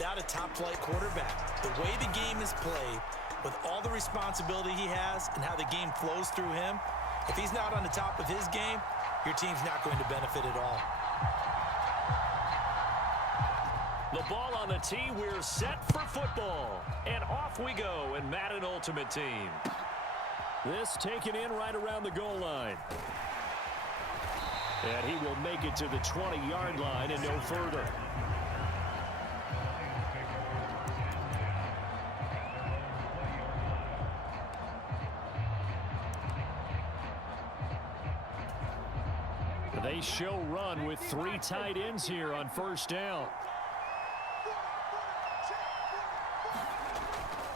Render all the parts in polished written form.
without a top-flight quarterback. The way the game is played, with all the responsibility he has and how the game flows through him, if he's not on the top of his game, your team's not going to benefit at all. The ball on the tee. We're set for football. And off we go in Madden Ultimate Team. This taken in right around the goal line. And he will make it to the 20-yard line and no further. They show run with 3 tight ends here on first down.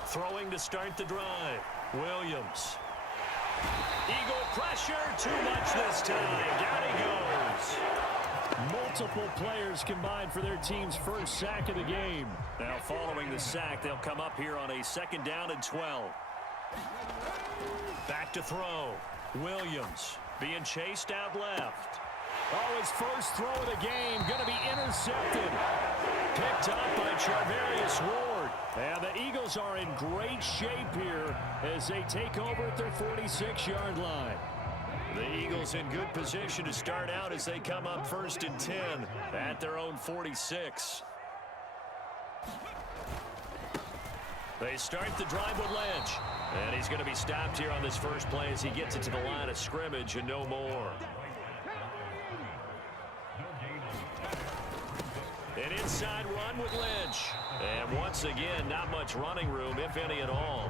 Throwing to start the drive. Williams. Eagle pressure. Too much this time. Down he goes. Multiple players combined for their team's first sack of the game. Now following the sack, they'll come up here on a 2nd down and 12. Back to throw. Williams being chased out left. Oh, his first throw of the game going to be intercepted. Picked up by Charvarius Ward. And the Eagles are in great shape here as they take over at their 46-yard line. The Eagles in good position to start out as they come up 1st and 10 at their own 46. They start the drive with Lynch. And he's going to be stopped here on this first play as he gets it to the line of scrimmage and no more. An inside run with Lynch. And once again, not much running room, if any at all.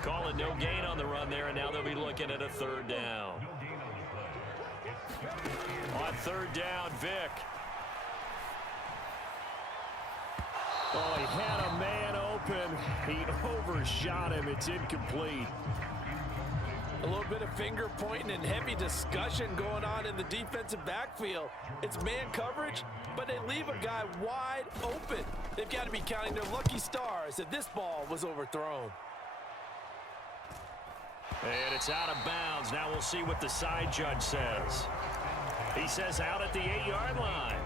Calling no gain on the run there, and now they'll be looking at a 3rd down. On 3rd down, Vick. Oh, he had a man open. He overshot him. It's incomplete. A little bit of finger pointing and heavy discussion going on in the defensive backfield. It's man coverage, but they leave a guy wide open. They've got to be counting their lucky stars that this ball was overthrown. And it's out of bounds. Now we'll see what the side judge says. He says out at the 8-yard line.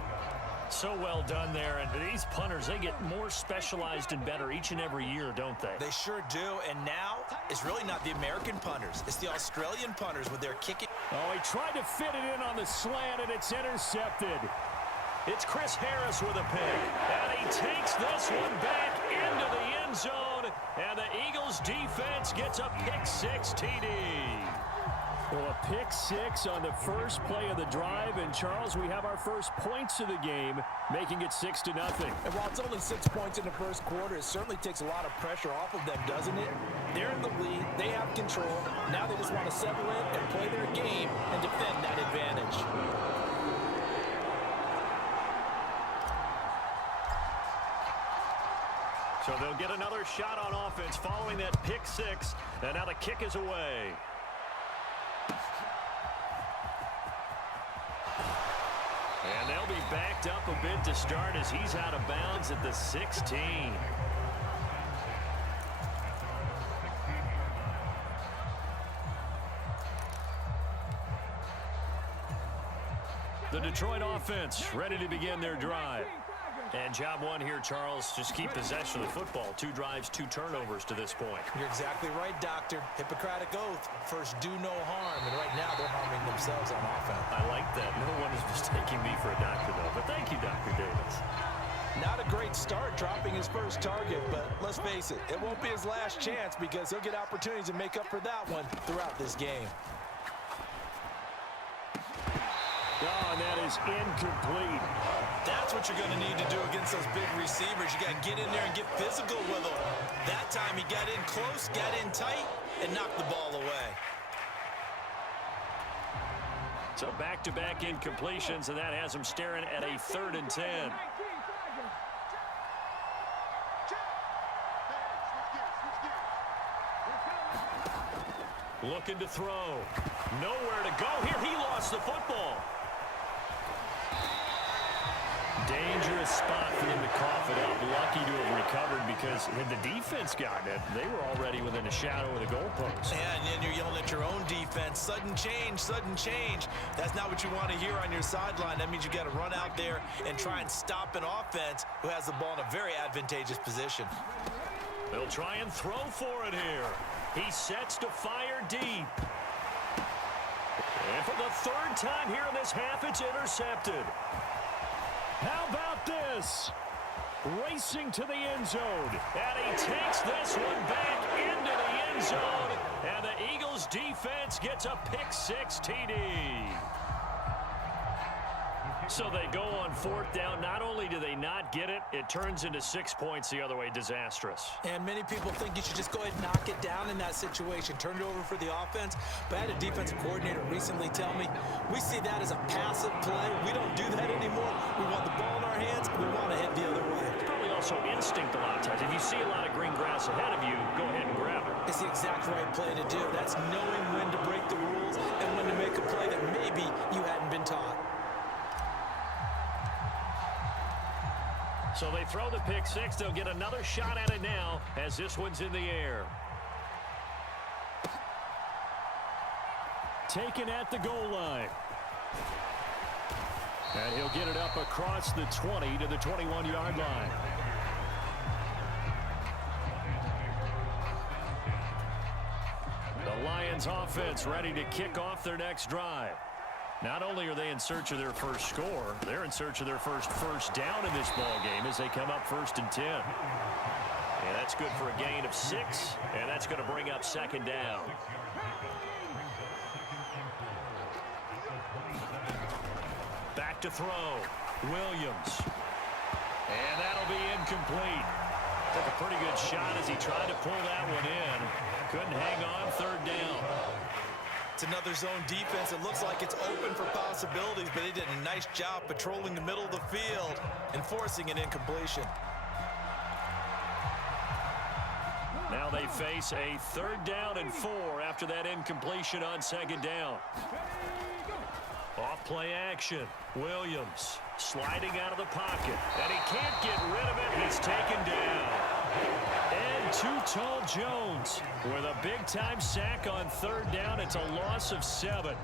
So well done there. And these punters, they get more specialized and better each and every year, don't they? They sure do. And now it's really not the American punters. It's the Australian punters with their kicking. Oh, he tried to fit it in on the slant, and it's intercepted. It's Chris Harris with a pick. And he takes this one back into the end zone. And the Eagles defense gets a pick-6 TD. Well, a pick-6 on the first play of the drive. And, Charles, we have our first points of the game, making it 6-0. And while it's only 6 points in the first quarter, it certainly takes a lot of pressure off of them, doesn't it? They're in the lead. They have control. Now they just want to settle in and play their game and defend that advantage. So they'll get another shot on offense following that pick-6. And now the kick is away. And they'll be backed up a bit to start as he's out of bounds at the 16. The Detroit offense ready to begin their drive. And job one here, Charles, just keep possession of the football. 2 drives, 2 turnovers to this point. You're exactly right, Doctor. Hippocratic oath. First, do no harm. And right now, they're harming themselves on offense. I like that. No one is mistaking me for a doctor, though. But thank you, Dr. Davis. Not a great start dropping his first target, but let's face it, it won't be his last chance because he'll get opportunities to make up for that one throughout this game. Oh, and that is incomplete. That's what you're going to need to do against those big receivers. You got to get in there and get physical with them. That time he got in close, got in tight, and knocked the ball away. So back-to-back incompletions, and that has him staring at a 3rd and 10. Looking to throw. Nowhere to go here. He lost the football. dangerous spot for them to cough it up. Lucky to have recovered because had the defense gotten it, they were already within a shadow of the goalpost. Yeah, and then you're yelling at your own defense. Sudden change, sudden change. That's not what you want to hear on your sideline. That means you got to run out there and try and stop an offense who has the ball in a very advantageous position. They'll try and throw for it here. He sets to fire deep. And for the third time here in this half, it's intercepted. How about this? Racing to the end zone. And he takes this one back into the end zone. And the Eagles defense gets a pick-6 TD. So they go on fourth down. Not only do they not get it, it turns into 6 points the other way. Disastrous. And many people think you should just go ahead and knock it down in that situation. Turn it over for the offense. But I had a defensive coordinator recently tell me, we see that as a passive play. We don't do that anymore. We want the ball in our hands, and we want to head the other way. It's probably also instinct a lot of times. If you see a lot of green grass ahead of you, go ahead and grab it. It's the exact right play to do. That's knowing when to break the rules and when to make a play that maybe you hadn't been taught. So they throw the pick-6. They'll get another shot at it now as this one's in the air. Taken at the goal line. And he'll get it up across the 20 to the 21-yard line. The Lions offense ready to kick off their next drive. Not only are they in search of their first score, they're in search of their first down in this ball game as they come up 1st and 10. And that's good for a gain of 6, and that's going to bring up 2nd down. Back to throw. Williams. And that'll be incomplete. Took a pretty good shot as he tried to pull that one in. Couldn't hang on 3rd down. It's another zone defense. It looks like it's open for possibilities, but they did a nice job patrolling the middle of the field and forcing an incompletion. Now they face a 3rd down and 4 after that incompletion on 2nd down. Off play action. Williams sliding out of the pocket. And he can't get rid of it. He's taken down. And too tall Jones with a big-time sack on 3rd down. It's a loss of 7.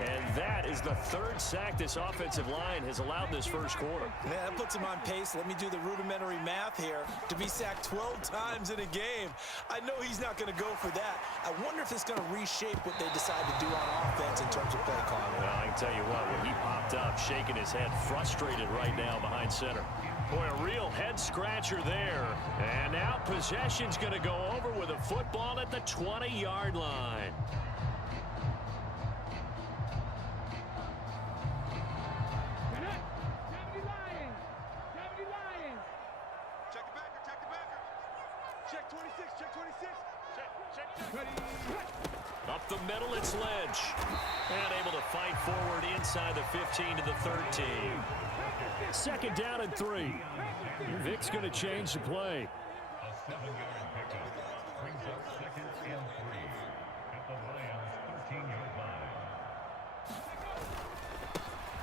And that is the 3rd sack this offensive line has allowed this first quarter. Man, that puts him on pace. Let me do the rudimentary math here. To be sacked 12 times in a game, I know he's not going to go for that. I wonder if it's going to reshape what they decide to do on offense in terms of play calling. Well, I can tell you what, when he popped up, shaking his head, frustrated right now behind center. Boy, a real head-scratcher there. And now possession's going to go over with a football at the 20-yard line. Up the middle, it's Lynch. And able to fight forward inside the 15 to the 13. 2nd down and 3. Vic's going to change the play.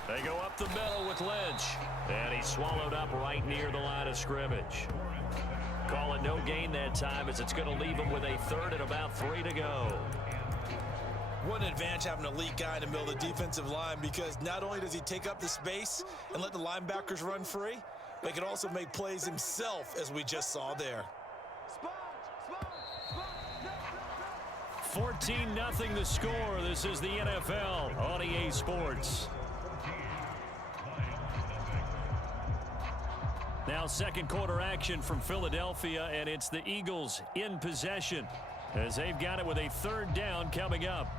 They go up the middle with Lynch. And he's swallowed up right near the line of scrimmage. Call it no gain that time as it's going to leave him with a 3rd and about 3 to go. What an advantage having an elite guy in the middle of the defensive line, because not only does he take up the space and let the linebackers run free, but he can also make plays himself, as we just saw there. 14-0 the score. This is the NFL on EA Sports. Now 2nd quarter action from Philadelphia, and it's the Eagles in possession as they've got it with a 3rd down coming up.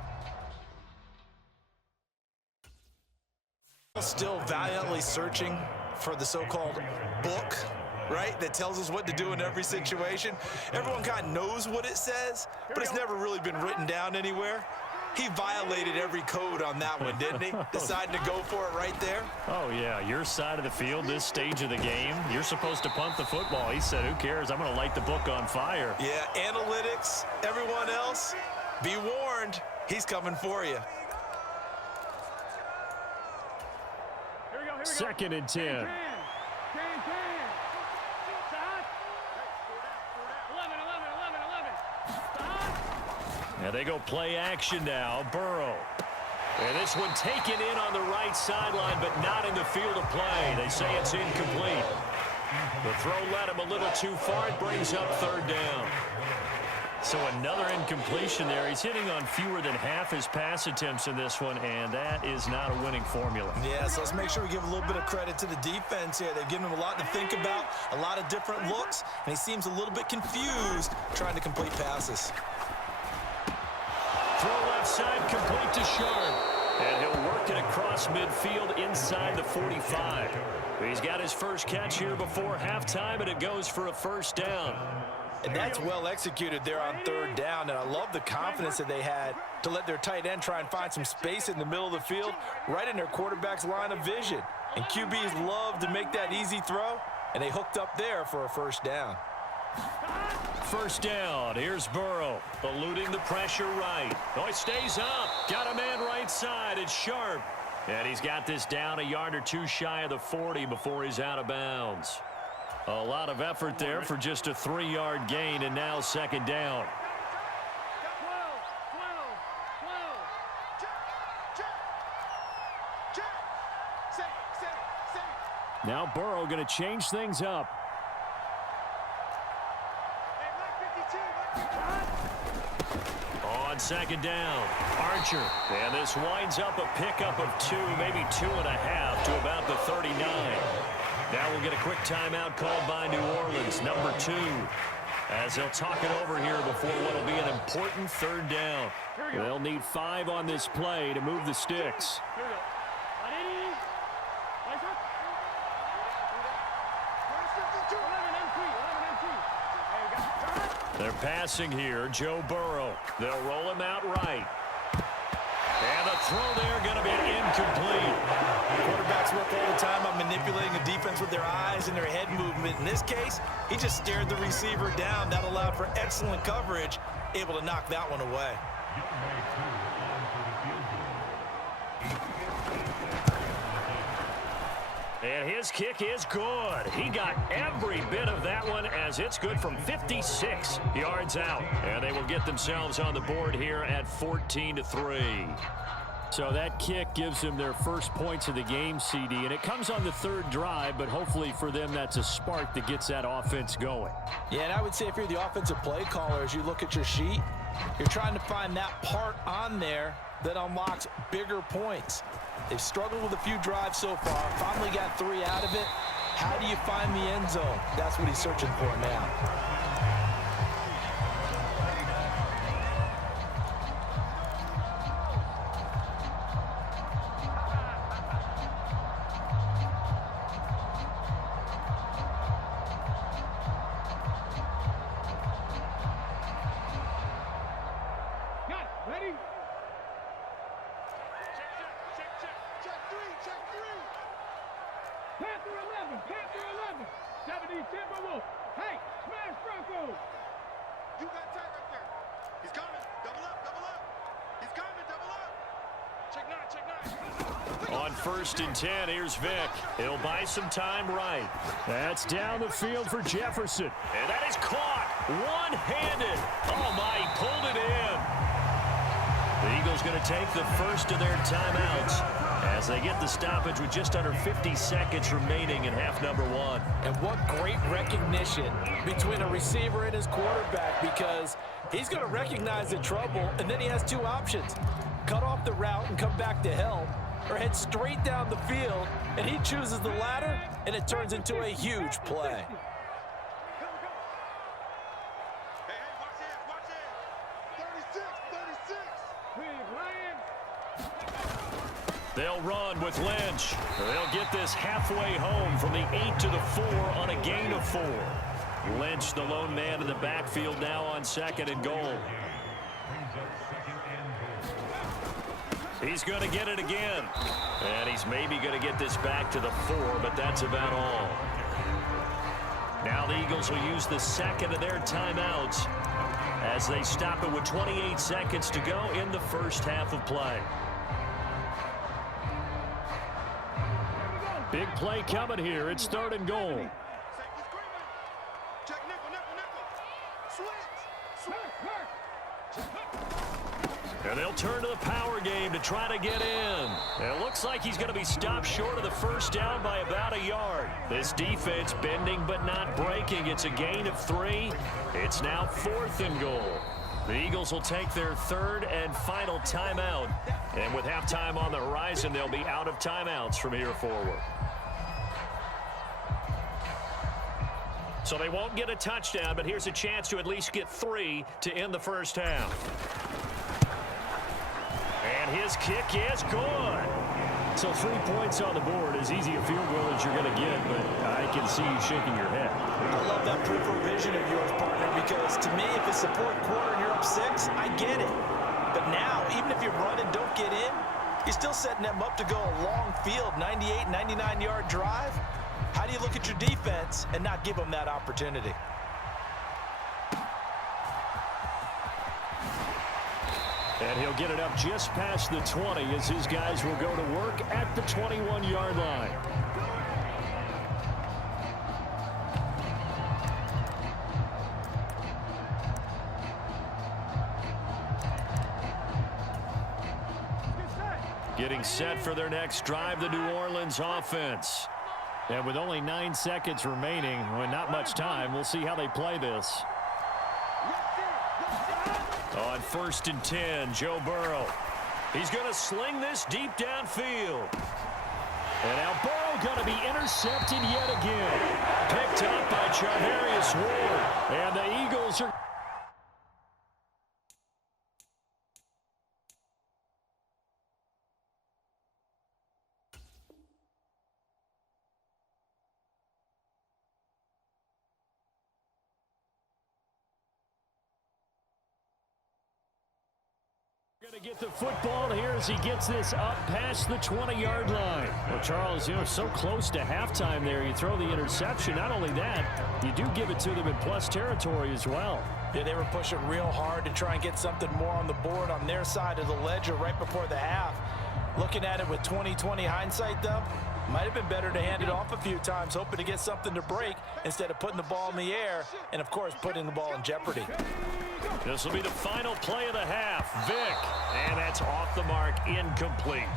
Still valiantly searching for the so-called book, right, that tells us what to do in every situation. Everyone kind of knows what it says, but it's never really been written down anywhere. He violated every code on that one, didn't he? Deciding to go for it right there. Oh, yeah, your side of the field, this stage of the game, you're supposed to punt the football. He said, who cares? I'm going to light the book on fire. Yeah, analytics, everyone else, be warned, he's coming for you. 2nd and 10. And they go play action now. Burrow. And this one taken in on the right sideline, but not in the field of play. They say it's incomplete. The throw led him a little too far. It brings up third down. So another incompletion there. He's hitting on fewer than half his pass attempts in this one, and that is not a winning formula. Yeah, so let's make sure we give a little bit of credit to the defense here. They've given him a lot to think about, a lot of different looks, and he seems a little bit confused trying to complete passes. Throw left side, complete to Sharp. And he'll work it across midfield inside the 45. He's got his first catch here before halftime, and it goes for a first down. And that's well executed there on third down, and I love the confidence that they had to let their tight end try and find some space in the middle of the field, right in their quarterback's line of vision. And QBs love to make that easy throw, and they hooked up there for a first down. First down, here's Burrow, eluding the pressure right. Oh, he stays up, got a man right side, it's Sharp. And he's got this down a yard or two shy of the 40 before he's out of bounds. A lot of effort there for just a 3-yard gain, and now second down. Now Burrow going to change things up. On second down, Archer. And this winds up a pickup of 2, maybe 2.5 to about the 39. Now we'll get a quick timeout called by New Orleans, number 2, as they'll talk it over here before what will be an important third down. They'll need 5 on this play to move the sticks. They're passing here, Joe Burrow. They'll roll him out right. And the throw there going to be incomplete. Quarterbacks work all the time on manipulating the defense with their eyes and their head movement. In this case, he just stared the receiver down. That allowed for excellent coverage, able to knock that one away. And his kick is good. He got every bit of that one as it's good from 56 yards out. And they will get themselves on the board here at 14-3. So that kick gives them their first points of the game, CD. And it comes on the third drive, but hopefully for them that's a spark that gets that offense going. Yeah, and I would say if you're the offensive play caller, as you look at your sheet, you're trying to find that part on there that unlocks bigger points. They've struggled with a few drives so far. Finally got 3 out of it. How do you find the end zone? That's what he's searching for now. On 1st and 10, here's Vic. He'll buy some time right. That's down the field for Jefferson. And that is caught one-handed. Oh, my, he pulled it in. The Eagles going to take the first of their timeouts as they get the stoppage with just under 50 seconds remaining in half number 1. And what great recognition between a receiver and his quarterback, because he's going to recognize the trouble, and then he has 2 options. Cut off the route and come back to help, or head straight down the field, and he chooses the latter, and it turns into a huge play. They'll run with Lynch. They'll get this halfway home from the 8 to the 4 on a gain of 4. Lynch, the lone man in the backfield now on 2nd and goal. He's going to get it again. And he's maybe going to get this back to the 4, but that's about all. Now the Eagles will use the second of their timeouts as they stop it with 28 seconds to go in the first half of play. Big play coming here. It's 3rd and goal. And they'll turn to the power game to try to get in. It looks like he's going to be stopped short of the first down by about a yard. This defense bending but not breaking. It's a gain of 3. It's now 4th and goal. The Eagles will take their 3rd and final timeout. And with halftime on the horizon, they'll be out of timeouts from here forward. So they won't get a touchdown, but here's a chance to at least get 3 to end the first half. And his kick is good. So 3 points on the board, as easy a field goal as you're going to get, but I can see you shaking your head. I love that peripheral vision of yours, partner, because to me, if it's the 4th quarter and you're up 6, I get it. But now, even if you run and don't get in, you're still setting them up to go a long field, 98, 99-yard drive. How do you look at your defense and not give them that opportunity? And he'll get it up just past the 20 as his guys will go to work at the 21-yard line. Getting set for their next drive, the New Orleans offense. And with only 9 seconds remaining, well, not much time, we'll see how they play this. On 1st and 10, Joe Burrow. He's going to sling this deep downfield. And now Burrow going to be intercepted yet again. Picked up by Charvarius Ward. And the Eagles are... Going to get the football here as he gets this up past the 20-yard line. Well, Charles, so close to halftime there. You throw the interception. Not only that, you do give it to them in plus territory as well. Yeah, they were pushing real hard to try and get something more on the board on their side of the ledger right before the half. Looking at it with 20/20 hindsight, though, might have been better to hand it off a few times, hoping to get something to break instead of putting the ball in the air and, of course, putting the ball in jeopardy. This will be the final play of the half. Vick, and that's off the mark, incomplete.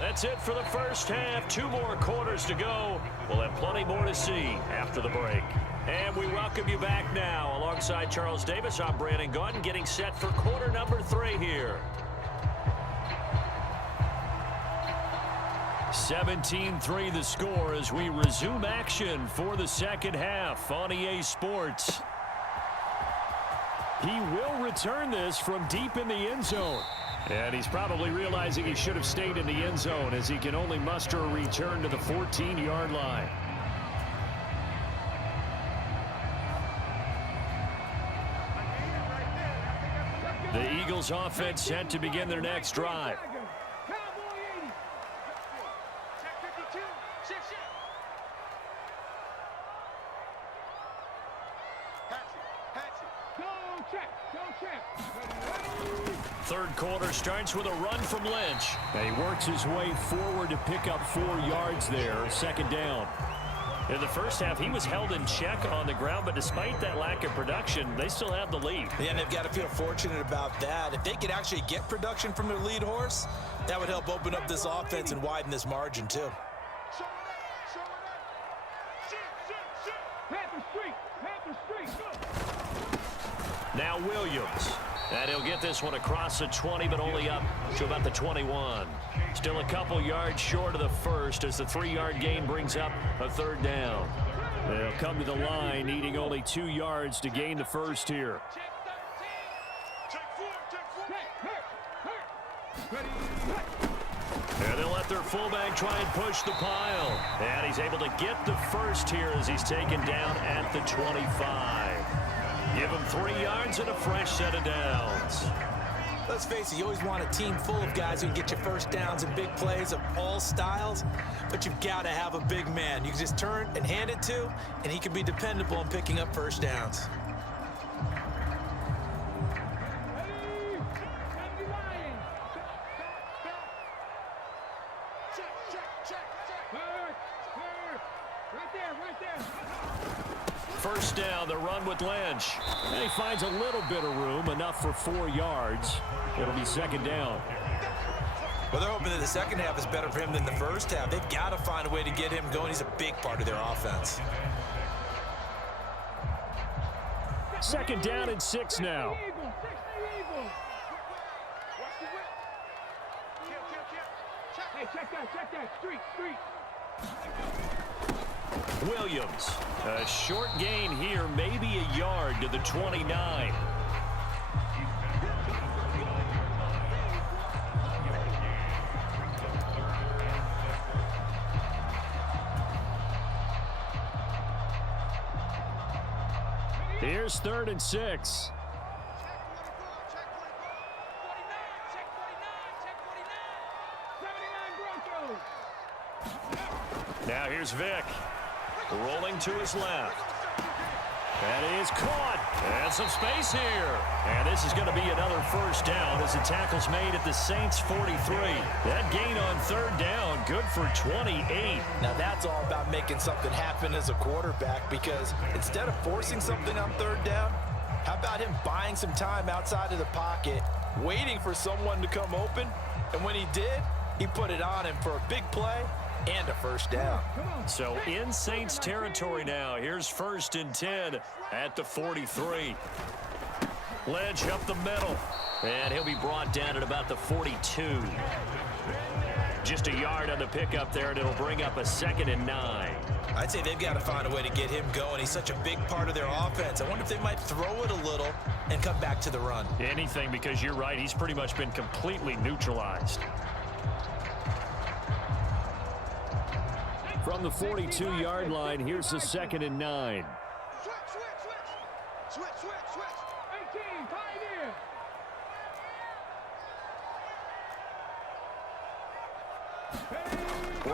That's it for the first half. 2 more quarters to go. We'll have plenty more to see after the break. And we welcome you back now. Alongside Charles Davis, I'm Brandon Gaudin, getting set for quarter number 3 here. 17-3 the score as we resume action for the second half on EA Sports. He will return this from deep in the end zone. And he's probably realizing he should have stayed in the end zone as he can only muster a return to the 14-yard line. The Eagles offense set to begin their next drive. Third quarter starts with a run from Lynch. And he works his way forward to pick up 4 yards there, second down. In the first half, he was held in check on the ground, but despite that lack of production, they still have the lead. Yeah, and they've got to feel fortunate about that. If they could actually get production from their lead horse, that would help open up this offense and widen this margin, too. Now Williams. And he'll get this one across the 20, but only up to about the 21. Still a couple yards short of the first as the 3-yard gain brings up a third down. They'll come to the line, needing only 2 yards to gain the first here. And they'll let their fullback try and push the pile. And he's able to get the first here as he's taken down at the 25. Give him 3 yards and a fresh set of downs. Let's face it, you always want a team full of guys who can get you first downs and big plays of all styles, but you've got to have a big man you can just turn and hand it to, and he can be dependable in picking up first downs. first down. The run with Lynch. And he finds a little bit of room, enough for 4 yards. It'll be second down. Well, they're hoping that the second half is better for him than the first half. They've got to find a way to get him going. He's a big part of their offense. Second down and 6 now. Check that. Street. Williams. A short gain here, maybe a yard to the 29. Here's 3rd and 6. Now here's Vick. Rolling to his left. That is caught. And some space here. And this is going to be another first down as the tackle's made at the Saints' 43. That gain on 3rd down, good for 28. Now that's all about making something happen as a quarterback, because instead of forcing something on 3rd down, how about him buying some time outside of the pocket, waiting for someone to come open, and when he did, he put it on him for a big play and a first down. So in Saints territory now. Here's 1st and 10 at the 43. Lynch up the middle. And he'll be brought down at about the 42. Just a yard on the pickup there, and it'll bring up a 2nd and 9. I'd say they've got to find a way to get him going. He's such a big part of their offense. I wonder if they might throw it a little and come back to the run. Anything, because you're right. He's pretty much been completely neutralized. From the 42-yard line, here's the 2nd and 9. Switch. 18, Pioneer.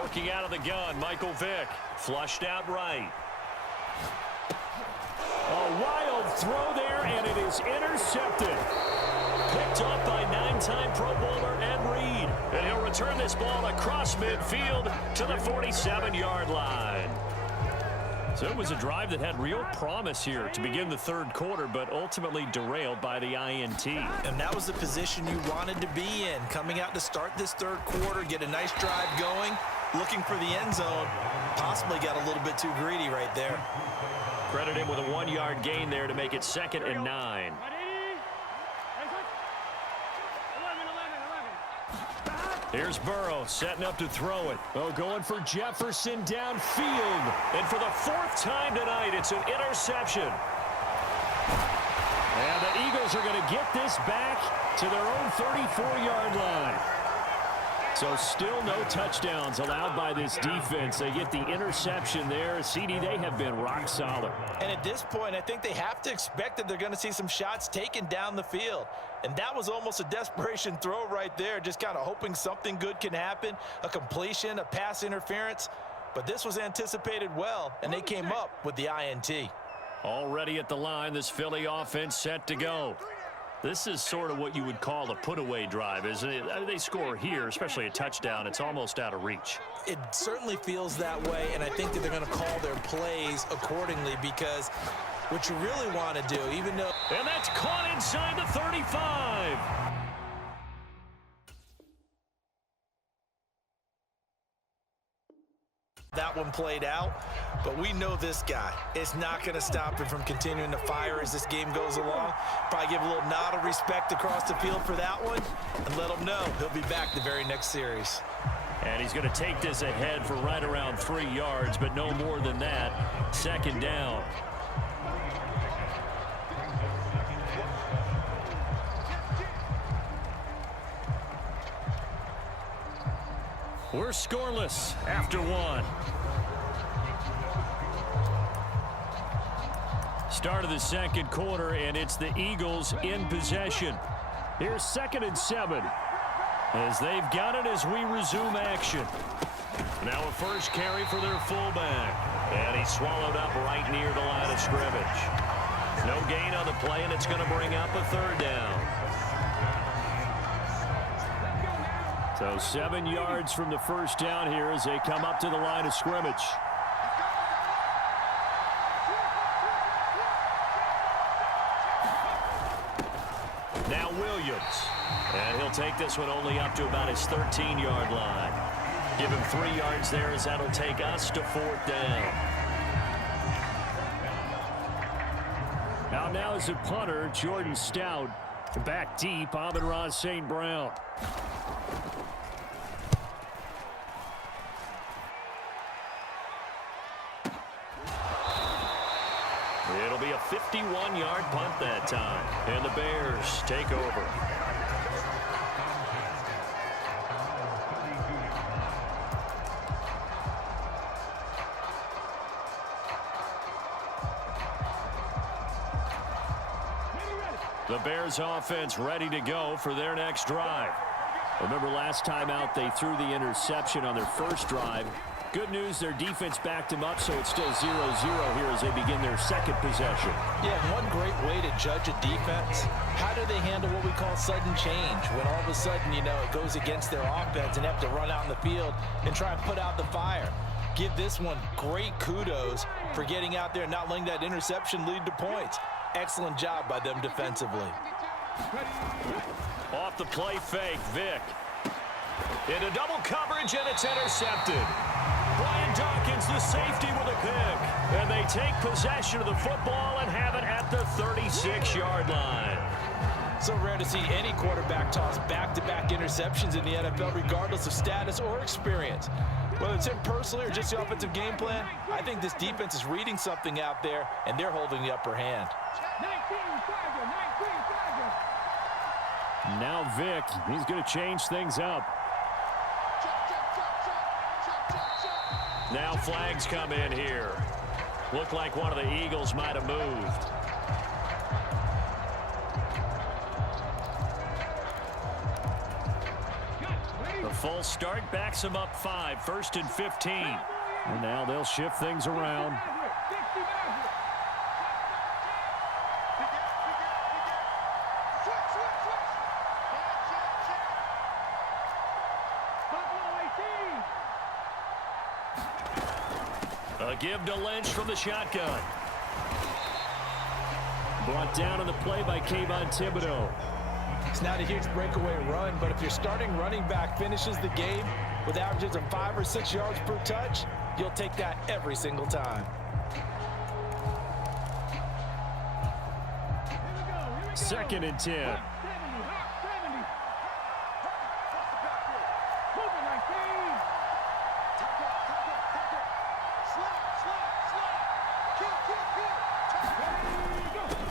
Working out of the gun, Michael Vick. Flushed out right. A wild throw there, and it is intercepted. Picked up by 9-time Pro Bowler Ed Reed. And he'll return this ball across midfield to the 47-yard line. So it was a drive that had real promise here to begin the 3rd quarter, but ultimately derailed by the INT. And that was the position you wanted to be in, coming out to start this 3rd quarter, get a nice drive going, looking for the end zone. Possibly got a little bit too greedy right there. Credit him with a 1-yard gain there to make it 2nd and 9. Here's Burrow setting up to throw it. Oh, going for Jefferson downfield. And for the 4th time tonight, it's an interception. And the Eagles are going to get this back to their own 34-yard line. So still no touchdowns allowed by this defense. They get the interception there. CD, they have been rock solid. And at this point, I think they have to expect that they're going to see some shots taken down the field. And that was almost a desperation throw right there, just kind of hoping something good can happen, a completion, a pass interference. But this was anticipated well, and they came up with the INT. Already at the line, this Philly offense set to go. This is sort of what you would call a put-away drive, isn't it? They score here, especially a touchdown. It's almost out of reach. It certainly feels that way, and I think that they're going to call their plays accordingly, because what you really want to do, even though... And that's caught inside the 35. That one played out, but we know this guy. It's not going to stop him from continuing to fire as this game goes along. Probably give a little nod of respect across the field for that one and let him know he'll be back the very next series. And he's going to take this ahead for right around 3 yards, but no more than that. 2nd down. We're scoreless after 1. Start of the 2nd quarter, and it's the Eagles in possession. Here's 2nd and 7. As they've got it as we resume action. Now a first carry for their fullback. And he's swallowed up right near the line of scrimmage. No gain on the play, and it's going to bring up a 3rd down. So 7 yards from the first down here as they come up to the line of scrimmage. Now Williams. And he'll take this one only up to about his 13-yard line. Give him 3 yards there as that'll take us to 4th down. Now is a punter, Jordan Stout. Back deep, Amon-Ra St. Brown. It'll be a 51-yard punt that time. And the Bears take over. The Bears offense ready to go for their next drive. Remember last time out they threw the interception on their first drive. Good news, their defense backed them up, so it's still 0-0 here as they begin their second possession. Yeah, one great way to judge a defense. How do they handle what we call sudden change? When all of a sudden, you know, it goes against their offense and they have to run out in the field and try and put out the fire. Give this one great kudos for getting out there and not letting that interception lead to points. Excellent job by them defensively. Off the play fake, Vick. Into double coverage, and it's intercepted. Brian Dawkins, the safety, with a pick. And they take possession of the football and have it at the 36-yard line. So rare to see any quarterback toss back-to-back interceptions in the NFL, regardless of status or experience. Whether it's him personally or just the offensive game plan, I think this defense is reading something out there, and they're holding the upper hand. 19 flagrant. Now Vick, he's going to change things up. Now flags come in here. Looked like one of the Eagles might have moved. The full start backs him up 5, 1st and 15. And now they'll shift things around. A give to Lynch from the shotgun. Brought down on the play by Kayvon Thibodeau. It's not a huge breakaway run, but if your starting running back finishes the game with averages of 5 or 6 yards per touch, you'll take that every single time. 2nd and 10.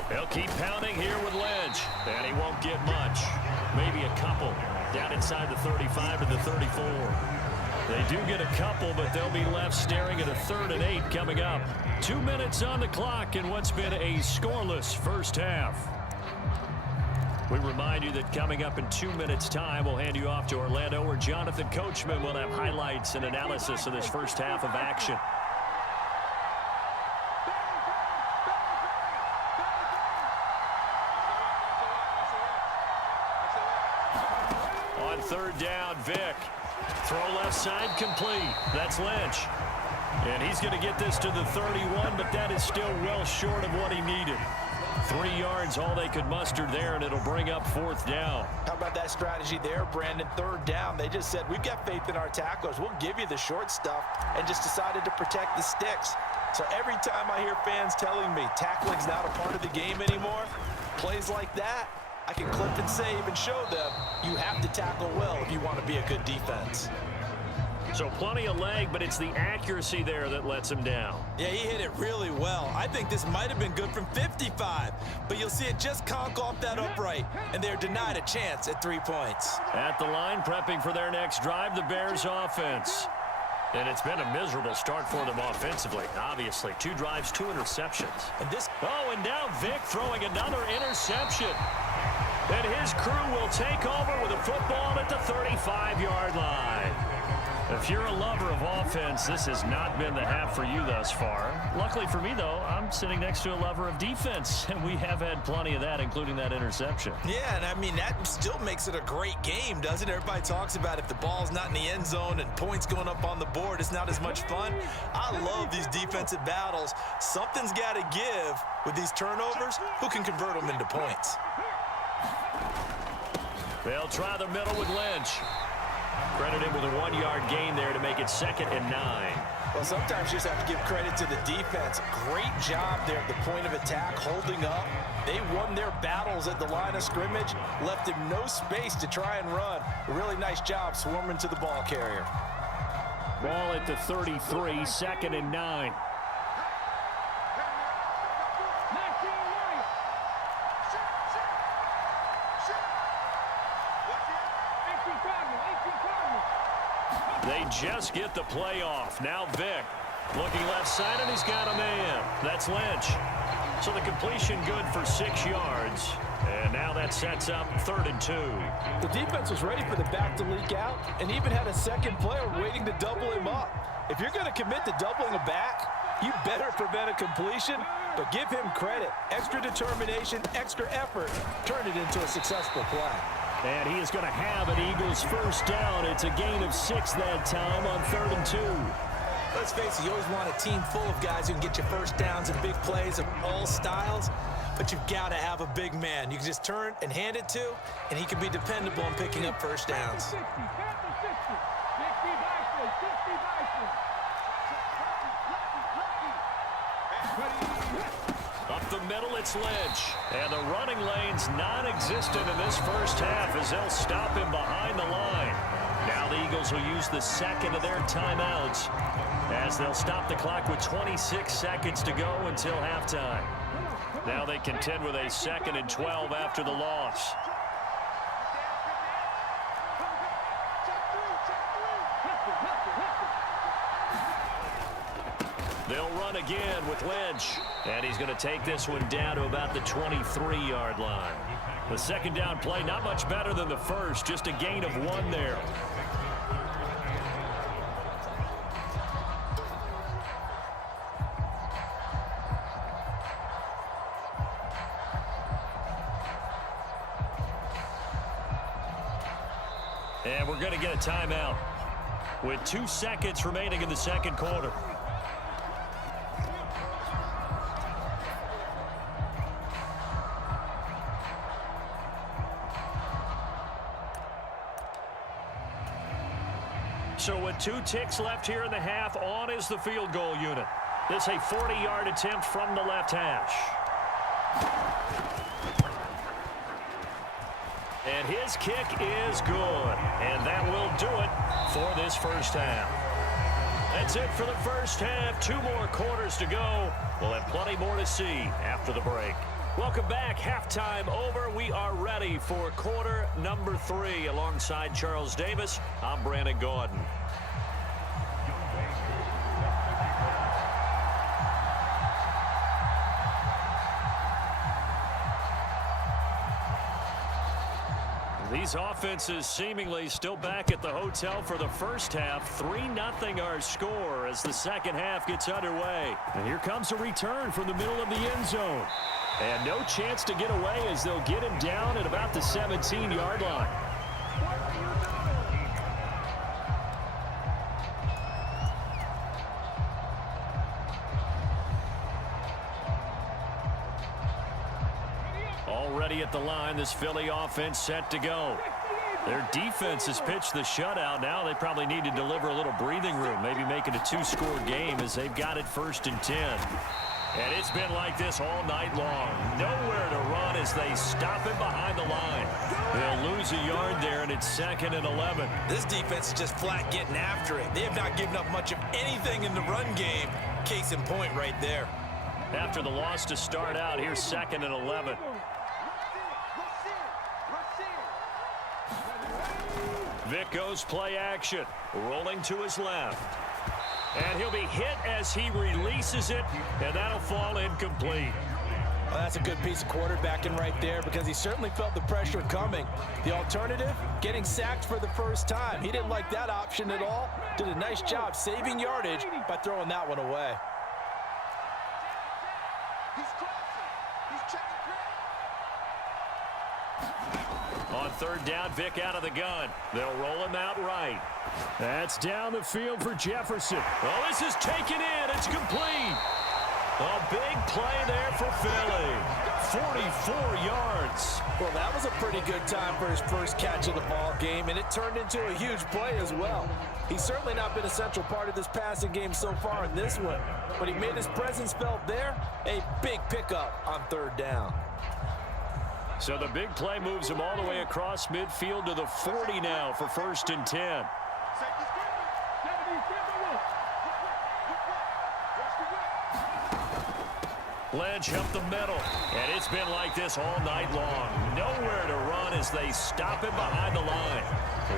They'll keep pounding here with Lynch, and he won't get much. Maybe a couple down inside the 35 to the 34. They do get a couple, but they'll be left staring at a 3rd and 8 coming up. 2 minutes on the clock in what's been a scoreless first half. We remind you that coming up in 2 minutes' time, we'll hand you off to Orlando, where Jonathan Coachman will have highlights and analysis of this first half of action. On 3rd down, Vick. Throw left side complete. That's Lynch. And he's going to get this to the 31, but that is still well short of what he needed. 3 yards, all they could muster there, and it'll bring up 4th down. How about that strategy there, Brandon? 3rd down. They just said, we've got faith in our tacklers. We'll give you the short stuff, and just decided to protect the sticks. So every time I hear fans telling me tackling's not a part of the game anymore, plays like that, I can clip and save and show them you have to tackle well if you want to be a good defense. So plenty of leg, but it's the accuracy there that lets him down. Yeah, he hit it really well. I think this might have been good from 55, but you'll see it just conk off that upright, and they're denied a chance at 3 points. At the line, prepping for their next drive, the Bears offense. And it's been a miserable start for them offensively, obviously. 2 drives, 2 interceptions. And now Vick throwing another interception. And his crew will take over with a football at the 35-yard line. If you're a lover of offense, this has not been the half for you thus far. Luckily for me, though, I'm sitting next to a lover of defense, and we have had plenty of that, including that interception. Yeah, and I mean, that still makes it a great game, doesn't it? Everybody talks about if the ball's not in the end zone and points going up on the board, it's not as much fun. I love these defensive battles. Something's got to give with these turnovers. Who can convert them into points? They'll try the middle with Lynch. Credit him with a 1-yard gain there to make it 2nd and 9. Well, sometimes you just have to give credit to the defense. Great job there at the point of attack, holding up. They won their battles at the line of scrimmage, left him no space to try and run. A really nice job swarming to the ball carrier. Ball at the 33, 2nd and 9. They just get the play off. Now Vick looking left side, and he's got a man. That's Lynch. So the completion good for 6 yards. And now that sets up 3rd and 2. The defense was ready for the back to leak out and even had a second player waiting to double him up. If you're going to commit to doubling a back, you better prevent a completion, but give him credit. Extra determination, extra effort, turn it into a successful play. And he is going to have an Eagles first down. It's a gain of 6 that time on 3rd and 2. Let's face it, you always want a team full of guys who can get you first downs and big plays of all styles, but you've got to have a big man you can just turn and hand it to, and he can be dependable in picking up first downs. Up the middle, it's Lynch. And the running lane's non-existent in this first half as they'll stop him behind the line. Now the Eagles will use the second of their timeouts as they'll stop the clock with 26 seconds to go until halftime. Now they contend with a 2nd and 12 after the loss. They'll run again with Lynch. And he's going to take this one down to about the 23-yard line. The second down play, not much better than the first, just a gain of 1 there. And we're going to get a timeout with 2 seconds remaining in the second quarter. So with 2 ticks left here in the half, on is the field goal unit. This a 40-yard attempt from the left hash. And his kick is good. And that will do it for this first half. That's it for the first half. 2 more quarters to go. We'll have plenty more to see after the break. Welcome back. Halftime over. We are ready for quarter number 3. Alongside Charles Davis, I'm Brandon Gaudin. These offenses seemingly still back at the hotel for the first half. 3-0 our score as the second half gets underway. And here comes a return from the middle of the end zone. And no chance to get away as they'll get him down at about the 17-yard line. Already at the line, this Philly offense set to go. Their defense has pitched the shutout. Now they probably need to deliver a little breathing room, maybe make it a 2-score game as they've got it 1st and 10. And it's been like this all night long. Nowhere to run as they stop him behind the line. They'll lose a yard there, and it's 2nd and 11. This defense is just flat getting after it. They have not given up much of anything in the run game. Case in point right there. After the loss to start out, here's 2nd and 11. Vick goes play action, rolling to his left. And he'll be hit as he releases it, and that'll fall incomplete. Well, that's a good piece of quarterbacking right there because he certainly felt the pressure coming. The alternative, getting sacked for the first time. He didn't like that option at all. Did a nice job saving yardage by throwing that one away. On 3rd down, Vick out of the gun. They'll roll him out right. That's down the field for Jefferson. Oh, this is taken in. It's complete. A big play there for Philly. 44 yards. Well, that was a pretty good time for his first catch of the ball game, and it turned into a huge play as well. He's certainly not been a central part of this passing game so far in this one, but he made his presence felt there. A big pickup on third down. So the big play moves him all the way across midfield to the 40 now for 1st and 10. Lynch up the middle, and it's been like this all night long. Nowhere to run as they stop him behind the line.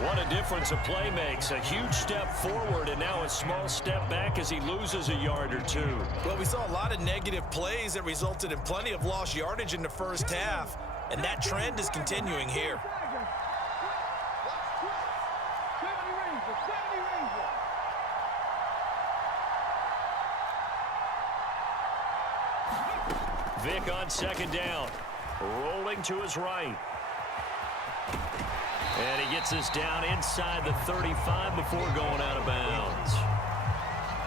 What a difference a play makes. A huge step forward and now a small step back as he loses a yard or two. Well, we saw a lot of negative plays that resulted in plenty of lost yardage in the first half, and that trend is continuing here. Vick on 2nd down, rolling to his right. And he gets this down inside the 35 before going out of bounds.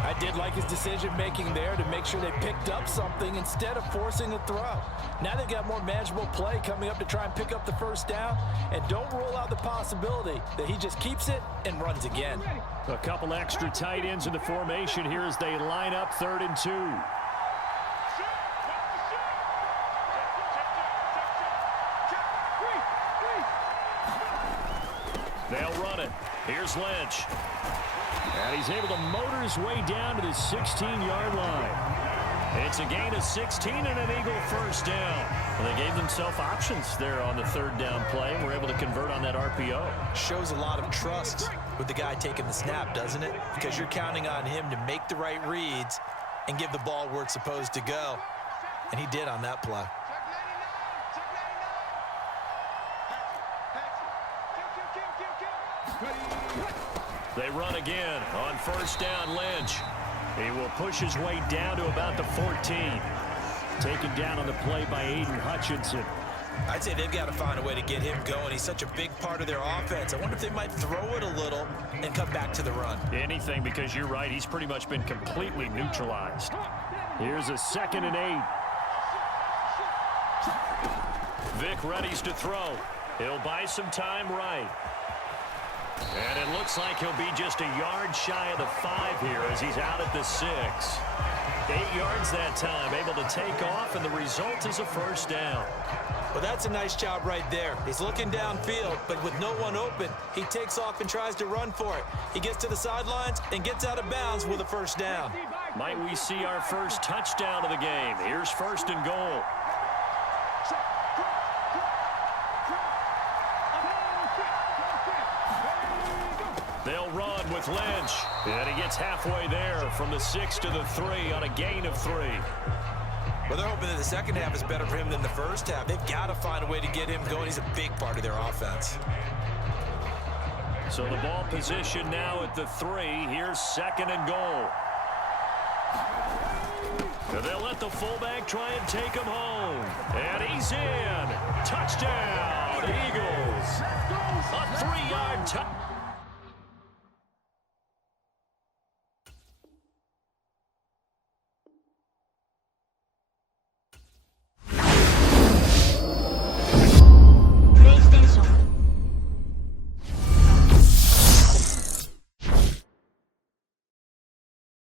I did like his decision-making there to make sure they picked up something instead of forcing a throw. Now they've got more manageable play coming up to try and pick up the first down, and don't rule out the possibility that he just keeps it and runs again. A couple extra tight ends in the formation here as they line up 3rd and 2. They'll run it. Here's Lynch. And he's able to motor his way down to the 16-yard line. It's a gain of 16 and an Eagle first down. Well, they gave themselves options there on the 3rd down play and were able to convert on that RPO. Shows a lot of trust with the guy taking the snap, doesn't it? Because you're counting on him to make the right reads and give the ball where it's supposed to go. And he did on that play. They run again on 1st down. Lynch. He will push his way down to about the 14. Taken down on the play by Aiden Hutchinson. I'd say they've got to find a way to get him going. He's such a big part of their offense. I wonder if they might throw it a little and come back to the run. Anything, because you're right. He's pretty much been completely neutralized. Here's a 2nd and 8. Vick readies to throw. He'll buy some time right. And it looks like he'll be just a yard shy of the 5 here as he's out at the 6. 8 yards that time, able to take off, and the result is a first down. Well, that's a nice job right there. He's looking downfield, but with no one open, he takes off and tries to run for it. He gets to the sidelines and gets out of bounds with a first down. Might we see our first touchdown of the game? Here's 1st and goal. They'll run with Lynch, and he gets halfway there from the 6 to the 3 on a gain of 3. Well, they're hoping that the second half is better for him than the first half. They've got to find a way to get him going. He's a big part of their offense. So the ball position now at the 3. Here's 2nd and goal. And they'll let the fullback try and take him home. And he's in. Touchdown, Eagles. A 3-yard touchdown.